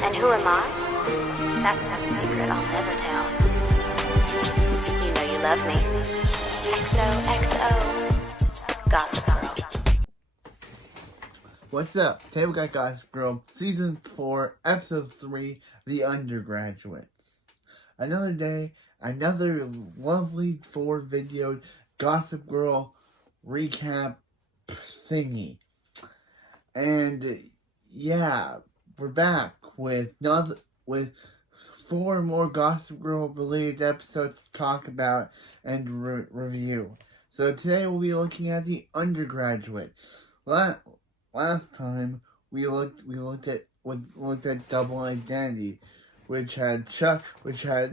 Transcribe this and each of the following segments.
And who am I? That's not a secret I'll never tell. You know you love me. XOXO. Gossip Girl. What's up? Today we got Gossip Girl Season 4, Episode 3, The Undergraduates. Another day, another lovely 4-video Gossip Girl recap thingy. And yeah, we're back with 4 more Gossip Girl related episodes to talk about and review. So today we'll be looking at The Undergraduates. Last time we looked at Double Identity, which had Chuck Chuck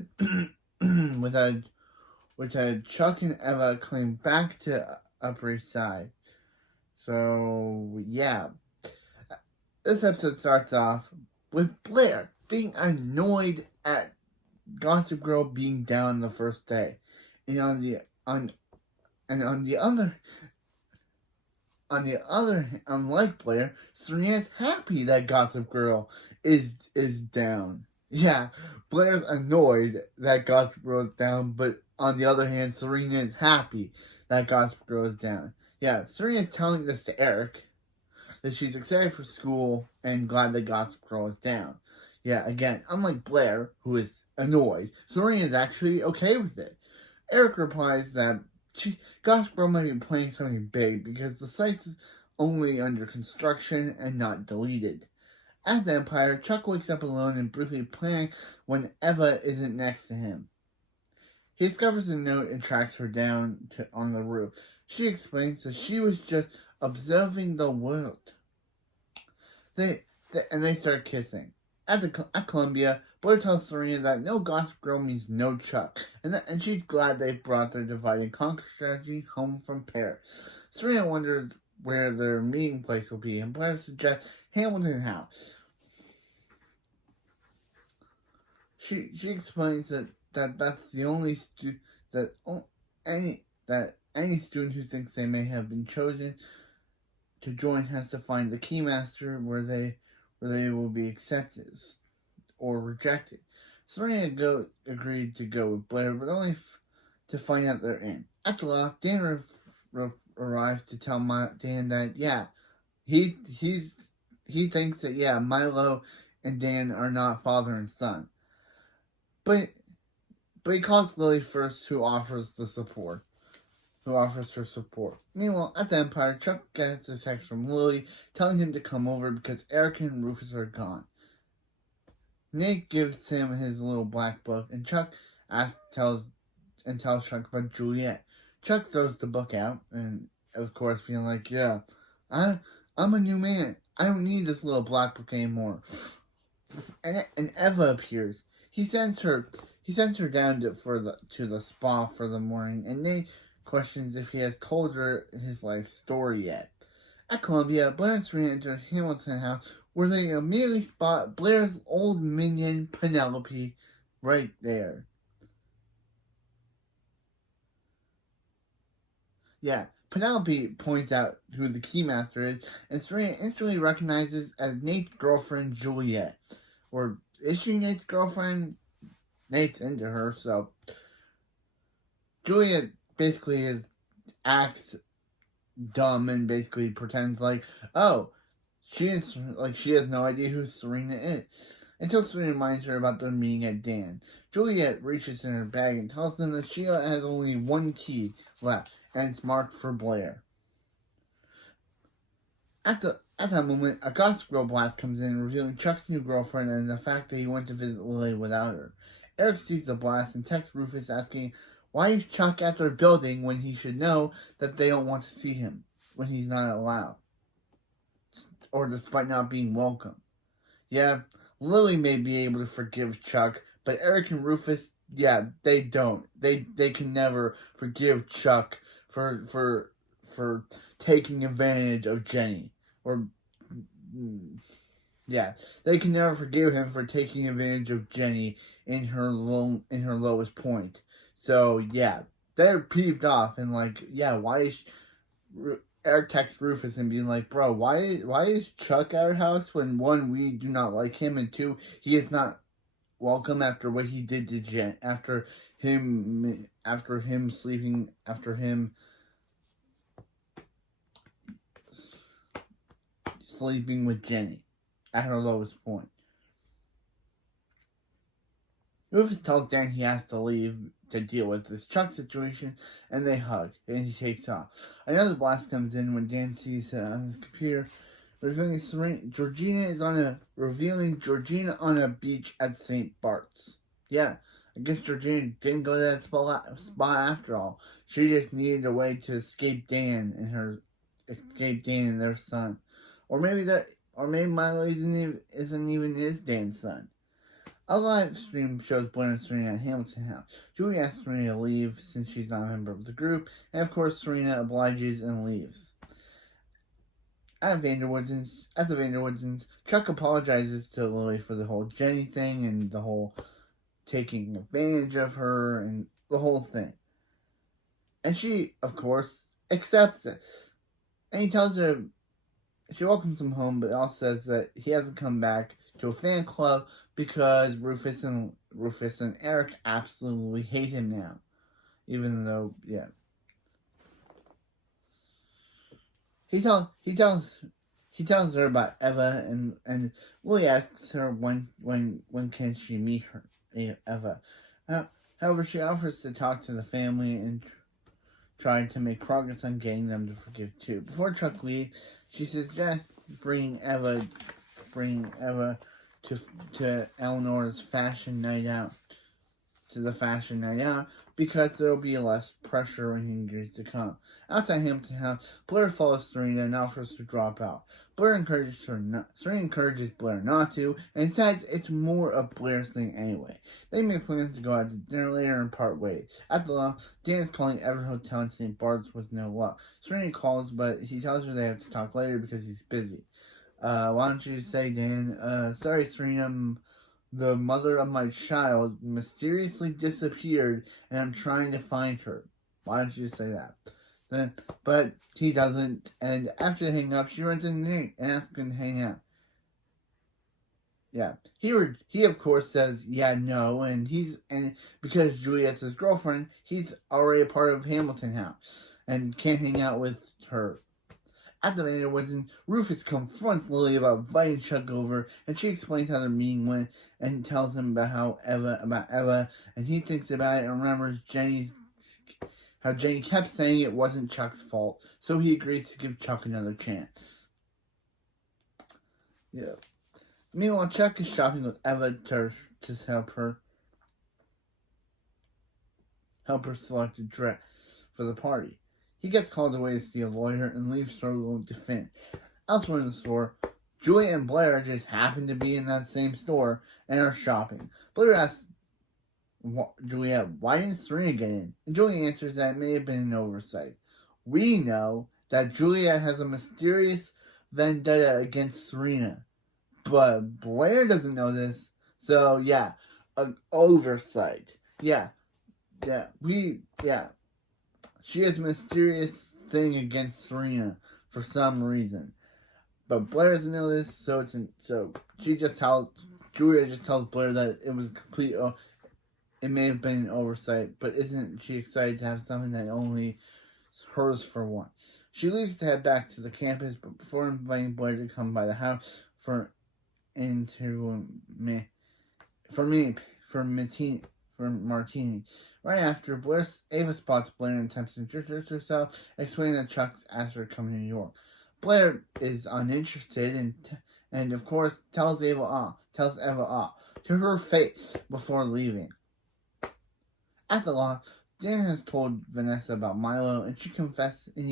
and Eva coming back to Upper East Side. So yeah, this episode starts off with Blair being annoyed at Gossip Girl being down the first day, and on the other hand, unlike Blair, Serena's happy that Gossip Girl is down. Yeah, Blair's annoyed that Gossip Girl is down, but on the other hand, Serena is happy that Gossip Girl is down. Yeah, Serena's telling this to Eric, that she's excited for school and glad that Gossip Girl is down. Yeah, again, unlike Blair, who is annoyed, Serena is actually okay with it. Eric replies that Gossip Girl might be playing something big because the site's only under construction and not deleted. At the Empire, Chuck wakes up alone and briefly plans when Eva isn't next to him. He discovers a note and tracks her down on the roof. She explains that she was just observing the world. They start kissing. At Columbia, Blair tells Serena that no Gossip Girl means no Chuck, and she's glad they brought their divide and conquer strategy home from Paris. Serena wonders where their meeting place will be, and Blair suggests Hamilton House. She explains that that's the only any student who thinks they may have been chosen to join has to find the keymaster where they will be accepted or rejected. Serena agreed to go with Blair, but only to find out they're in. At the loft, Dan arrives to tell Dan that he thinks that Milo and Dan are not father and son, but he calls Lily first, who offers her support. Meanwhile, at the Empire, Chuck gets a text from Lily telling him to come over because Eric and Rufus are gone. Nate gives him his little black book, and Chuck tells Chuck about Juliet. Chuck throws the book out, and of course being like, I'm a new man. I don't need this little black book anymore. And Eva appears. He sends her down to the spa for the morning, and Nate questions if he has told her his life story yet. At Columbia, Blair and Serena enter Hamilton House, where they immediately spot Blair's old minion, Penelope, right there. Yeah, Penelope points out who the keymaster is, and Serena instantly recognizes as Nate's girlfriend, Juliet. Or is she Nate's girlfriend? Nate's into her, so Juliet basically acts dumb and basically pretends like, she has no idea who Serena is, until Serena reminds her about their meeting at Dan. Juliet reaches in her bag and tells them that Sheila has only one key left, and it's marked for Blair. At that moment, a Gossip Girl blast comes in, revealing Chuck's new girlfriend and the fact that he went to visit Lily without her. Eric sees the blast and texts Rufus asking, why is Chuck at their building when he should know that they don't want to see him when he's not allowed? Or despite not being welcome. Yeah, Lily may be able to forgive Chuck, but Eric and Rufus, they don't. They can never forgive Chuck for taking advantage of Jenny. They can never forgive him for taking advantage of Jenny in her lowest point. So, they're peeved off and like, why is Eric texts Rufus and being like, "Bro, why is Chuck at our house when, one, we do not like him, and two, he is not welcome after what he did to Jen, after him sleeping with Jenny at her lowest point." Rufus tells Dan he has to leave to deal with this Chuck situation, and they hug, and he takes off. Another blast comes in when Dan sees on his computer revealing Georgina on a beach at St. Bart's. Yeah, I guess Georgina didn't go to that spot after all. She just needed a way to escape Dan and their son. Or maybe Milo isn't even his Dan's son. A live stream shows Blair and Serena at Hamilton House. Julie asks Serena to leave since she's not a member of the group, and of course Serena obliges and leaves. At the Vanderwoodsons, Chuck apologizes to Lily for the whole Jenny thing and the whole taking advantage of her and the whole thing. And she, of course, accepts this. And he tells her, she welcomes him home, but also says that he hasn't come back to a fan club because Rufus and Eric absolutely hate him now. Even though, yeah. He tells her about Eva, and Lily asks her when can she meet her, Eva. However, she offers to talk to the family and try to make progress on getting them to forgive too. Before Chuck leaves, she suggests bringing Eva to Eleanor's fashion night out. To the fashion night out, because there will be less pressure in years to come. Outside Hamilton House, Blair follows Serena and offers to drop out. Serena encourages Blair not to, and says it's more of Blair's thing anyway. They make plans to go out to dinner later and part ways. At the law, Dan is calling every hotel in St. Bart's with no luck. Serena calls, but he tells her they have to talk later because he's busy. Why don't you say, Dan, sorry, Serena, the mother of my child mysteriously disappeared, and I'm trying to find her. Why don't you say that? But he doesn't, and after they hang up, she runs into Nate and asks him to hang out. Yeah, he of course says no, and because Juliet's his girlfriend, he's already a part of Hamilton House and can't hang out with her. At the Vanderwoodsons, Rufus confronts Lily about inviting Chuck over, and she explains how their meeting went and tells him about Eva, and he thinks about it and remembers how Jenny kept saying it wasn't Chuck's fault, so he agrees to give Chuck another chance. Yeah. Meanwhile, Chuck is shopping with Eva to help her select a dress for the party. He gets called away to see a lawyer and leaves struggling to finish. Elsewhere in the store, Julia and Blair just happen to be in that same store and are shopping. Blair asks Julia, why didn't Serena get in? And Julia answers that it may have been an oversight. We know that Julia has a mysterious vendetta against Serena, but Blair doesn't know this. So yeah, an oversight. Yeah. She has a mysterious thing against Serena for some reason. But Blair doesn't know this, so Julia just tells Blair that it was it may have been an oversight, but isn't she excited to have something that only hers for once? She leaves to head back to the campus, but before inviting Blair to come by the house for martini. Right after, Ava spots Blair and attempts to introduce herself, explaining that Chuck's asked her to come to New York. Blair is uninterested and of course tells Eva off to her face before leaving. At the law, Dan has told Vanessa about Milo, and he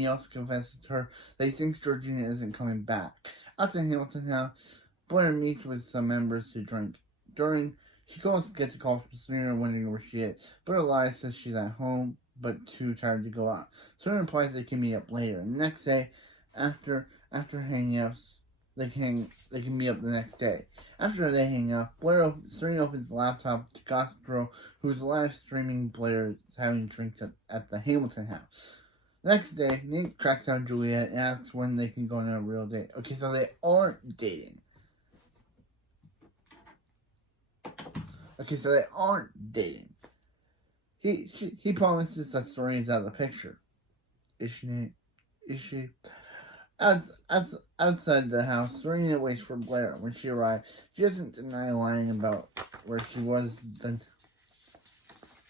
also confesses to her that he thinks Georgina isn't coming back. Outside Hamilton House, Blair meets with some members to drink. She gets a call from Serena wondering where she is. Blair lies, says she's at home, but too tired to go out. Serena implies they can meet up later. And the next day, after hanging out, they can meet up the next day. After they hang up, Serena opens the laptop to Gossip Girl, who is live streaming Blair having drinks at the Hamilton House. Next day, Nate tracks down Juliet and asks when they can go on a real date. Okay, so they aren't dating. He promises that Serena's out of the picture. Is she, Nate? Is she? Outside the house, Serena waits for Blair. When she arrives, she doesn't deny lying about where she was the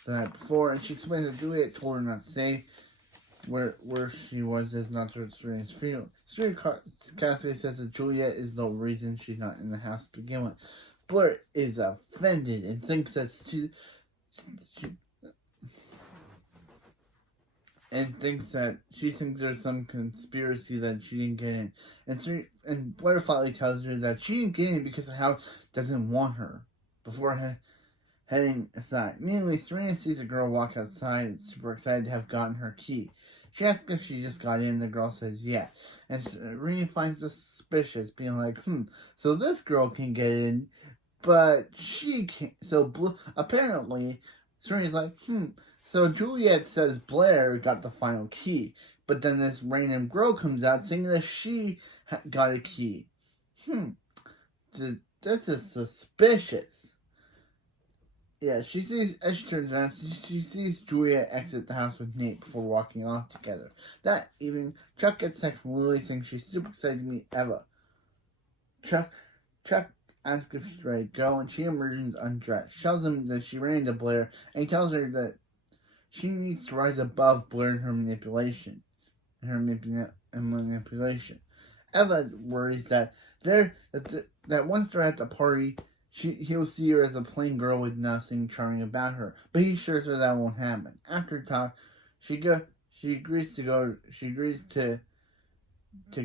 night before, and she explains that Juliet told her not to say where she was is not to Serena's funeral. Serena Cassidy says that Juliet is the reason she's not in the house to begin with. Blair is offended and thinks that she thinks there's some conspiracy that she didn't get in. And Blair finally tells her that she didn't get in because the house doesn't want her before heading aside. Meanwhile, Serena sees a girl walk outside, super excited to have gotten her key. She asks if she just got in, the girl says yes. And Serena finds this suspicious, being like, so this girl can get in, but she can't. So apparently, Serena's like, so Juliet says Blair got the final key, but then this random girl comes out saying that she got a key. This is suspicious. Yeah, as she turns around, she sees Juliet exit the house with Nate before walking off together. That evening, Chuck gets text from Lily saying she's super excited to meet Eva. Chuck asks if she's ready to go, and she emerges undressed. She tells him that she ran into Blair, and he tells her that she needs to rise above Blair and her manipulation. Eva worries that once they're at the party, he'll see her as a plain girl with nothing charming about her. But he assures her that won't happen. After talk, she agrees to go. She agrees to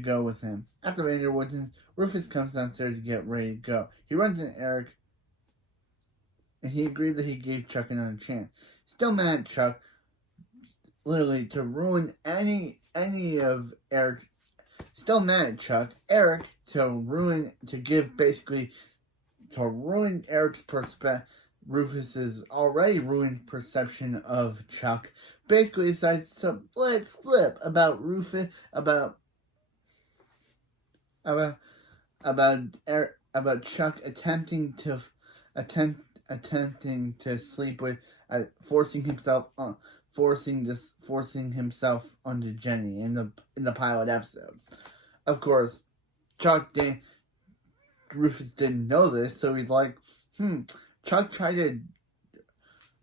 go with him. After Vanderwoodson, Rufus comes downstairs to get ready to go. He runs into Eric, and he agreed that he gave Chuck another chance. Still mad at Chuck, literally to ruin any of Eric. Still mad at Chuck, Eric to ruin Eric's Rufus's already ruined perception of Chuck. Basically decides to flip about Rufus about Chuck attempting to sleep with, forcing himself onto Jenny in the pilot episode. Of course, Rufus didn't know this, so he's like, Chuck tried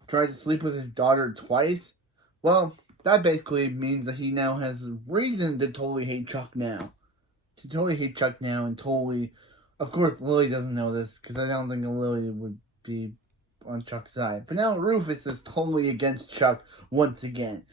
to sleep with his daughter twice. Well, that basically means that he now has reason to totally hate Chuck now. And totally, of course, Lily doesn't know this, because I don't think Lily would be on Chuck's side. But now Rufus is totally against Chuck once again.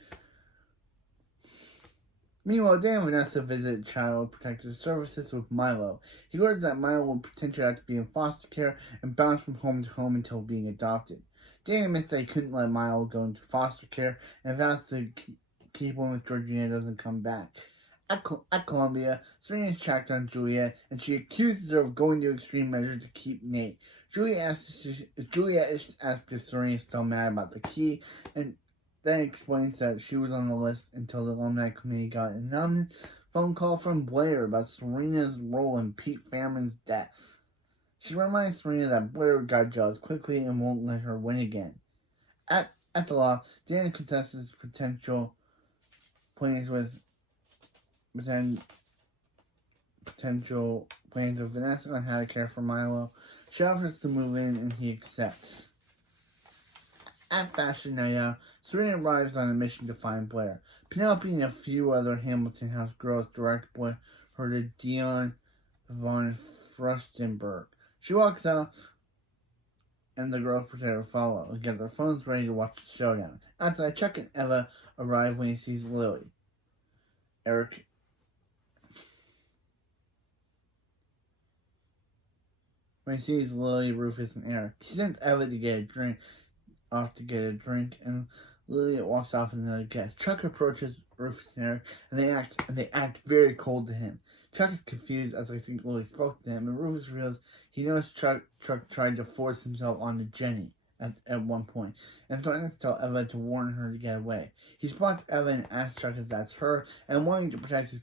Meanwhile, Dan and Vanessa visit Child Protective Services with Milo. He learns that Milo will potentially have to be in foster care and bounce from home to home until being adopted. Dan admits that he couldn't let Milo go into foster care and vows to keep him if Georgina doesn't come back. At Columbia, Serena is tracked on Juliet, and she accuses her of going to extreme measures to keep Nate. Juliet asks if Serena is still mad about the key, and then explains that she was on the list until the alumni committee got an anonymous phone call from Blair about Serena's role in Pete Fairman's death. She reminds Serena that Blair got jealous quickly and won't let her win again. At the law, Dan confesses potential plans with Vanessa on how to care for Milo. She offers to move in, and he accepts. At Fashion Night Out, Serena arrives on a mission to find Blair. Penelope and a few other Hamilton House girls direct her to Dion von Furstenberg. She walks out, and the girls prepare to follow. They get their phones ready to watch the showdown. Outside, Chuck and Eva arrive when he sees Lily. When he sees Lily, Rufus, and Eric, he sends Eva to get a drink, and Lily walks off with another guest. Chuck approaches Rufus and Eric, and they act very cold to him. Chuck is confused as I think Lily spoke to him, and Rufus realizes he knows Chuck tried to force himself onto Jenny at one point, and threatens to tell Eva to warn her to get away. He spots Eva and asks Chuck if that's her, and wanting to protect his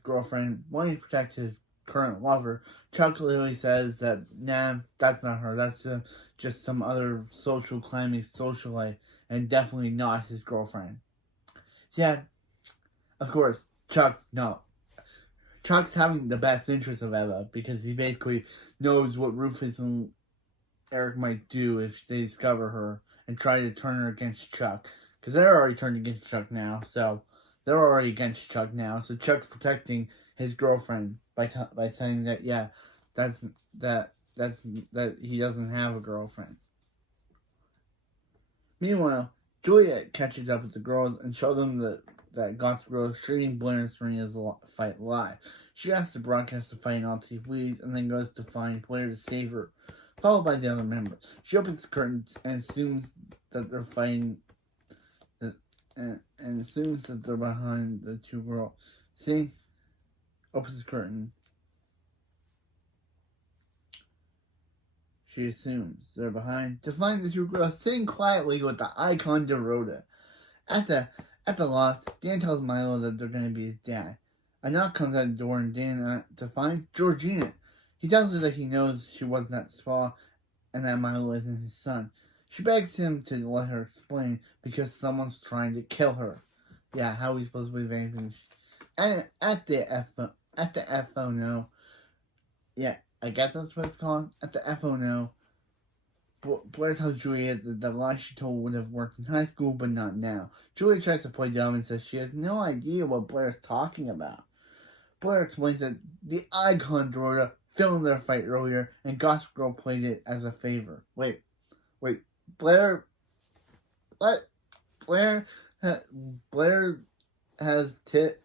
current lover, Chuck literally says that, nah, that's not her, that's just some other social climbing socialite, and definitely not his girlfriend. Yeah, of course, Chuck's having the best interest of Eva, because he basically knows what Rufus and Eric might do if they discover her and try to turn her against Chuck. Because they're already turned against Chuck now, so Chuck's protecting his girlfriend by saying that, yeah, that he doesn't have a girlfriend. Meanwhile, Juliet catches up with the girls and shows them that Gossip Girl is treating Blair and Serena's fight live. She asks to broadcast the fight on TVs and then goes to find Blair to save her, followed by the other members. She opens the curtains and assumes that they're fighting, and assumes that they're behind the two girls. See? Opens the curtain. She assumes they're behind to find the two girls sitting quietly with the icon Dorota. At the loft, Dan tells Milo that they're going to be his dad. A knock comes at the door and Dan to find Georgina. He tells her that he knows she wasn't at the spa and that Milo isn't his son. She begs him to let her explain because someone's trying to kill her. Yeah, how are we supposed to believe anything? And at the FO no. Yeah, I guess that's what it's called. At the FO no. Blair tells Juliet that the lie she told would have worked in high school, but not now. Juliet tries to play dumb and says she has no idea what Blair is talking about. Blair explains that the icon Dorota filmed their fight earlier, and Gossip Girl played it as a favor. Wait. Blair has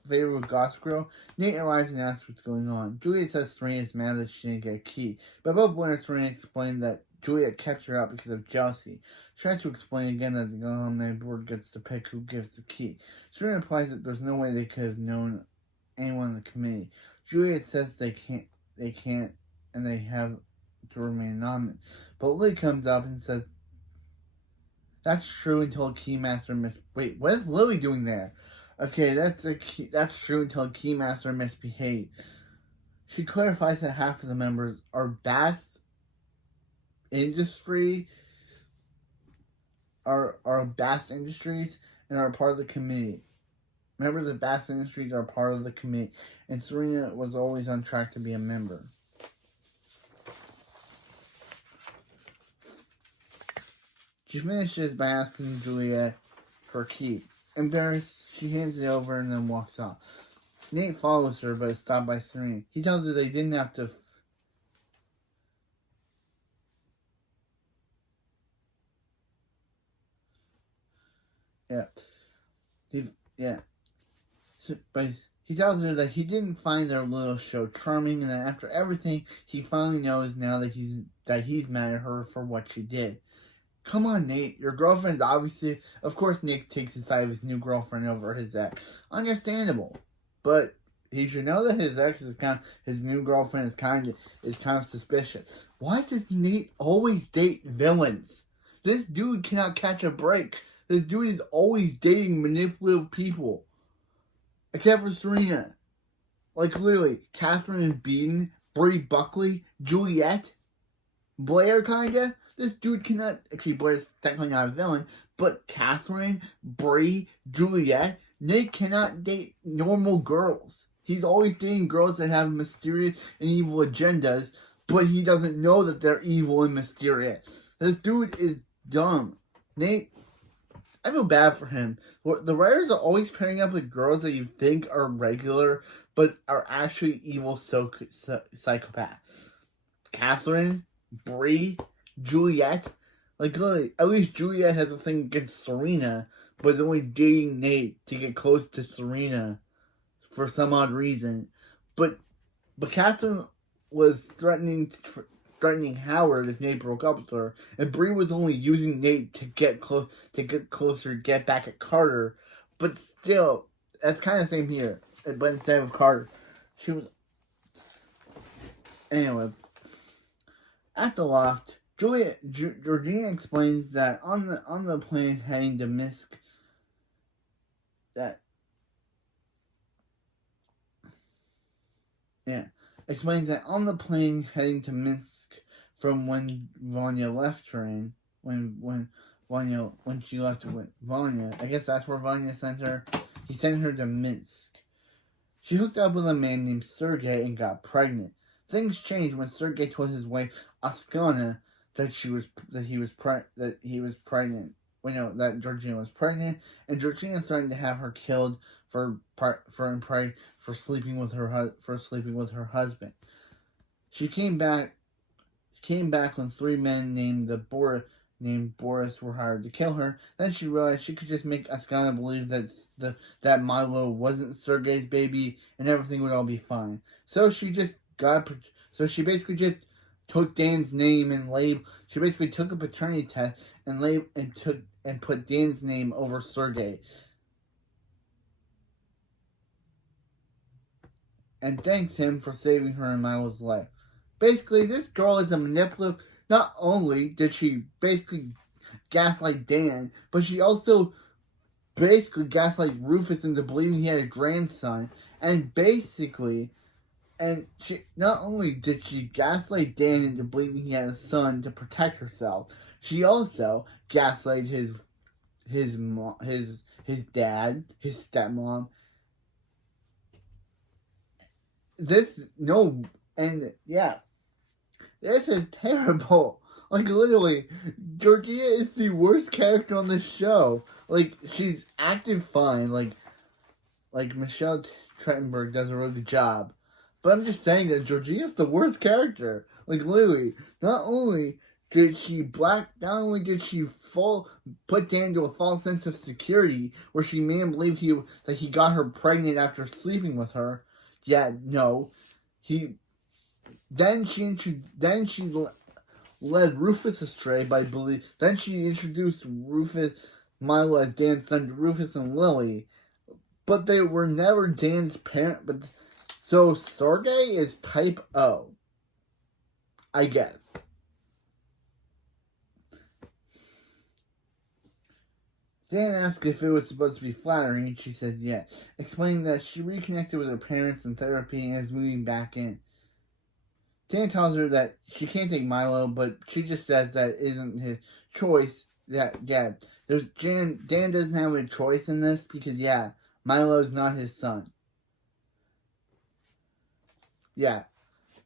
favor with Gossip Girl. Nate arrives and asks what's going on. Juliet says Serena is mad that she didn't get a key, but both Blair and Serena explain that Juliet kept her out because of jealousy. She tries to explain again that the alumni board gets to pick who gives the key. Serena implies that there's no way they could have known anyone in the committee. Juliet says they can't, and they have to remain anonymous. But Lily comes up and says, that's true until Keymaster Wait, what is Lily doing there? Okay, that's true until Keymaster misbehaves. She clarifies that half of the members are Bass Industries and are part of the committee. Members of Bass Industries are part of the committee, and Serena was always on track to be a member. She finishes by asking Juliet for a key. Embarrassed, she hands it over and then walks off. Nate follows her, but is stopped by Serena. He tells her they didn't have to but he tells her that he didn't find their little show charming, and that after everything, he finally knows now that he's mad at her for what she did. Come on, Nate. Your girlfriend's obviously... Of course, Nick takes the side of his new girlfriend over his ex. Understandable. But he should know that his new girlfriend is kind of suspicious. Why does Nate always date villains? This dude cannot catch a break. This dude is always dating manipulative people. Except for Serena. Like, literally, Catherine Beaton, Bree Buckley, Juliet, Blair, kinda. This dude cannot... Actually, Blair's technically not a villain, but Catherine, Bree, Juliet, Nick cannot date normal girls. He's always dating girls that have mysterious and evil agendas, but he doesn't know that they're evil and mysterious. This dude is dumb. Nate, I feel bad for him. The writers are always pairing up with girls that you think are regular, but are actually evil psychopaths. Catherine, Bree, Juliet. Like, literally, at least Juliet has a thing against Serena, but is only dating Nate to get close to Serena for some odd reason. But Catherine was threatening Howard if Nate broke up with her, and Bree was only using Nate to get closer, get back at Carter. But still, that's kind of the same here. But instead of Carter, she was... Anyway, at the loft, Georgina explains that on the plane heading to Minsk, that explains that on the plane heading to Minsk from when Vanya left her in, when she left with Vanya, I guess that's where Vanya sent her. He sent her to Minsk. She hooked up with a man named Sergey and got pregnant. Things changed when Sergey told his wife Oksana that he was pregnant. That Georgina was pregnant, and Georgina threatened to have her killed for sleeping with her husband. She came back when three men named Boris were hired to kill her. Then she realized she could just make Oksana believe that Milo wasn't Sergey's baby and everything would all be fine. So she basically just took Dan's name and label. She basically took a paternity test and put Dan's name over Sergey's. And thanks him for saving her and Milo's life. Basically, this girl is a manipulative. Not only did she basically gaslight Dan, but she also basically gaslight Rufus into believing he had a grandson. And she not only did she gaslight Dan into believing he had a son to protect herself, she also gaslighted his dad, his stepmom. This is terrible. Like, literally, Georgina is the worst character on this show. Like, she's acting fine. Like Michelle Trachtenberg does a really good job. But I'm just saying that Georgina's the worst character. Like, literally, not only did she put Dan into a false sense of security, where she made him believe that he got her pregnant after sleeping with her. Yeah, no. Then she led Rufus astray by Then she introduced Milo as Dan's son to Rufus and Lily, but they were never Dan's parent. So Sergey is type O, I guess. Dan asked if it was supposed to be flattering, and she says yes, explaining that she reconnected with her parents in therapy and is moving back in. Dan tells her that she can't take Milo, but she just says that isn't his choice. Dan doesn't have a choice in this because Milo's not his son. Yeah,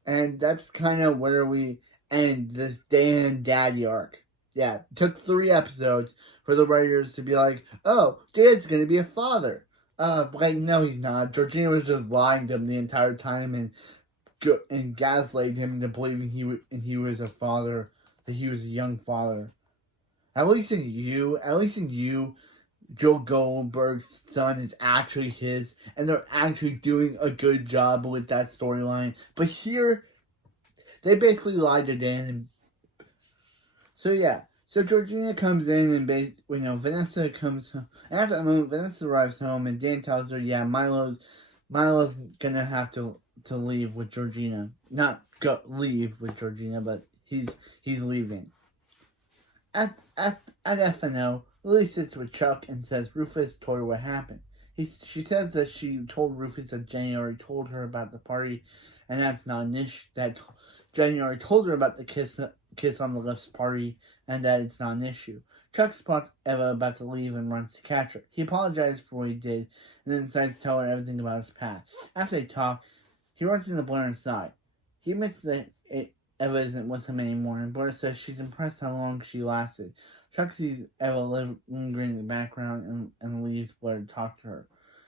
and that's kind of where we end this Dan and Daddy arc. Yeah, it took 3 episodes for the writers to be like, oh, Dad's gonna be a father. But no, he's not. Georgina was just lying to him the entire time and gaslighted him into believing he was a father, that he was a young father. At least in you, Joe Goldberg's son is actually his, and they're actually doing a good job with that storyline. But here, they basically lied to Dan. So Georgina comes in and Vanessa comes home. At that moment, Vanessa arrives home and Dan tells her, Milo's gonna have to leave with Georgina. Not leave with Georgina, but he's leaving. At FNO, Lily sits with Chuck and says Rufus told her what happened. She says that she told Rufus that January told her about the party, and that's not an issue. That January told her about the kiss on the lips party, and that it's not an issue. Chuck spots Eva about to leave and runs to catch her. He apologizes for what he did, and then decides to tell her everything about his past. After they talk, he runs into Blair inside. He admits that Eva isn't with him anymore, and Blair says she's impressed how long she lasted. Chuck sees Eva lingering in the background and leaves Blair to talk to her.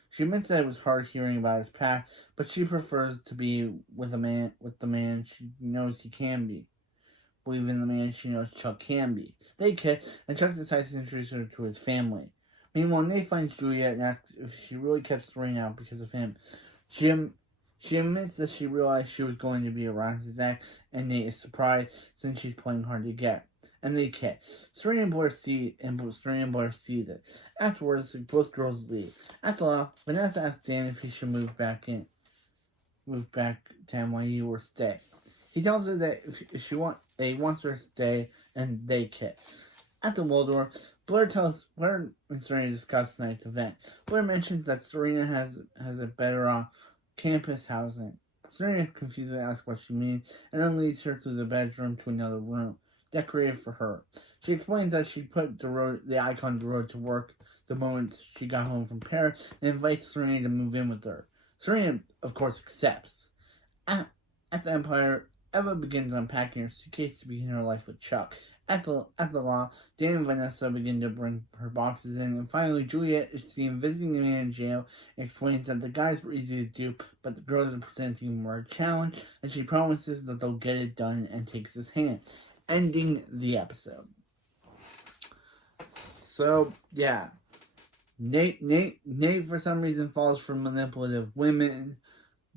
She admits that it was hard hearing about his past, but she prefers to be with the man she knows he can be. Believe in the man she knows Chuck can be. They kiss, and Chuck decides to introduce her to his family. Meanwhile, Nate finds Juliet and asks if she really kept Serena out because of him. She admits that she realized she was going to be around his ex, and Nate is surprised since she's playing hard to get. And they kiss. Serena and Blair see this. Afterwards, both girls leave. After all, Vanessa asks Dan if he should move back to NYU or stay. He tells her that he wants her to stay, and they kiss. At the Waldorf, Blair and Serena discuss tonight's event. Blair mentions that Serena has a better campus housing. Serena confusedly asks what she means, and then leads her through the bedroom to another room, decorated for her. She explains that she put the icon of the road to work the moment she got home from Paris, and invites Serena to move in with her. Serena, of course, accepts. At the Empire, Eva begins unpacking her suitcase to begin her life with Chuck. At the law, Dan and Vanessa begin to bring her boxes in, and finally Juliet is seen visiting the man in jail and explains that the guys were easy to do, but the girls are presenting more challenge, and she promises that they'll get it done and takes his hand, ending the episode. So, yeah. Nate for some reason falls for manipulative women.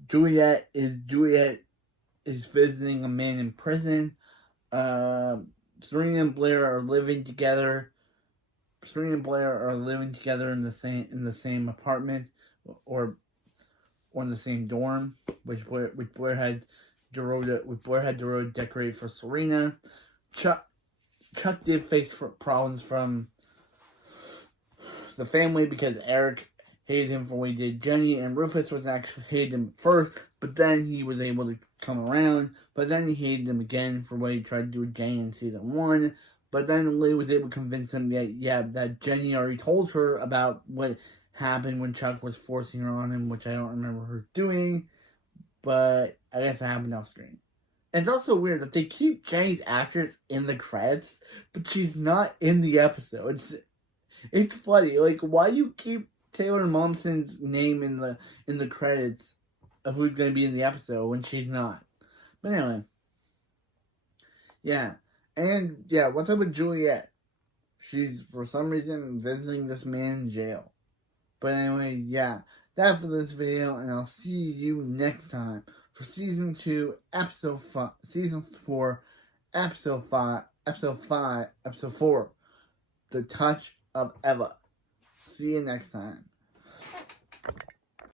Juliet is visiting a man in prison. Serena and Blair are living together. Serena and Blair are living together in the same apartment, or in the same dorm, which Blair had Dorota decorate for Serena. Chuck did face problems from the family because Eric hated him for what he did Jenny, and Rufus was actually hated him first, but then he was able to come around, but then he hated him again for what he tried to do with Jenny in season 1, but then Lee was able to convince him that Jenny already told her about what happened when Chuck was forcing her on him, which I don't remember her doing, but I guess it happened off screen. And it's also weird that they keep Jenny's actress in the credits, but she's not in the episode. It's funny, like, why do you keep Taylor Momsen's name in the credits of who's going to be in the episode when she's not? But anyway, yeah. And, yeah, what's up with Juliet? She's, for some reason, visiting this man in jail. But anyway, yeah, that's for this video, and I'll see you next time for Season 2, Episode 5, Season 4, Episode 4, The Touch of Eva. See you next time.